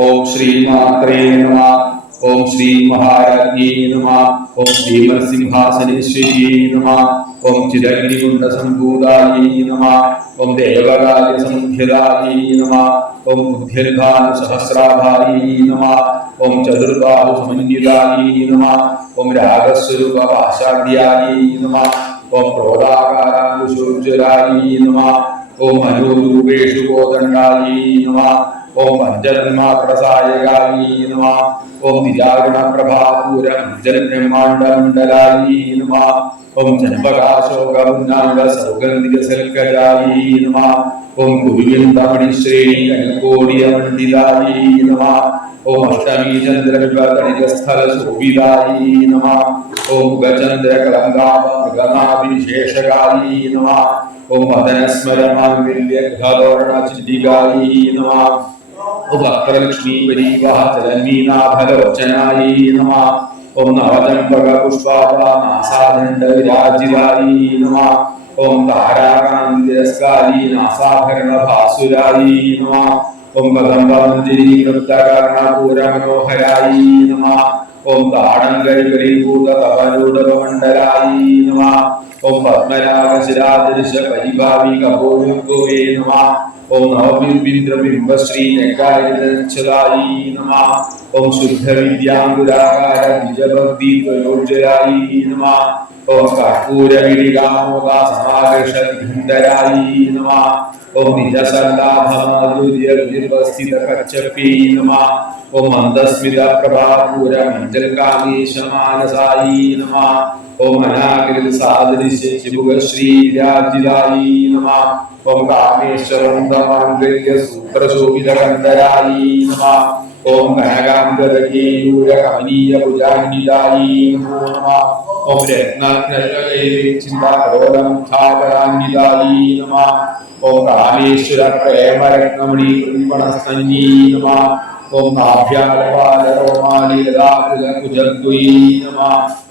ओम श्री मात्रे मातृनमा ओम श्री महारानी नमा ओम धीर सिंहासिनी श्री जी नमा ओम चिदग्नि गुंड संभूदाहि नमा ओम देवराज संभेदाहि नमा ओम दीर्घान सहस्राधारी नमा ओम चतुर्बाहू मञ्जिदाहि नमा ओम राघव स्वरूप आशाद्याहि नमा ओम प्रौढ़ागार अनुजराय नमा ओम अरु रूपेशु गोदन्डाहि नमा ओम जनम प्रदसाय गाई नमा ओम निजज्ञान प्रभापूरम जनम मंडला नडलाई नमा ओम जन्मगा शोकमुन्नांग सरोगंधी सलकदावी नमा ओम कुविलिता मणिश्रेणी कनकोडी वंदीदाई नमा ओम अष्टवी चंद्रविपाकनिक स्थल सुविदाई नमा ओम गजन्द्र कलंगा गना विशेषगाई नमा ओम अदनास्मदम विलय गभोरणा सिद्धि गाई नमा ओ वात्पर लक्ष्मी वरी वाह तन्मीना भल रचनाई नमः ओ नार्दन पगा पुष्पाभासा सादण्ड ओम कारान निर्देशकानी साधारण पासुरायी नमः ओम गम्बान्देरी कृतकार नपुरं रोहराय नमः ओम काडंगरी क्रीपूद कवजोदर मंडलाय नमः ओम पद्मराज सिरादर्श परिभावी कबोलुक्वे नमः ओम अभी विद्रम विमस्त्री ने काय दिन नमः ओम शुद्ध विद्यां दुरागा है विजयबंदी तो योजराई नमः ओम काकूर विरिगाम वगा समागर शंधिंदराई नमः ओम निजसंदा भवादु दिया विद्वस्ती नमः ओम अंदस्मिदा प्रभाव पूरा मंजल काली नमः ओम हलायखिल साधिरसे चिभुग श्री यातिदाई नमः ॐ कापेशरं दमान्य सूत्र शोभित कंतरायि नमः ॐ गहंग केयूर कवनीय भुजा नमः ॐ कप्रिय नखलए चिदा करोम धागराणिदाई नमः ॐ कालेश्वर प्रेम रत्न मणि उपरा नमः ॐ नाभ्या कपारो महाली नमः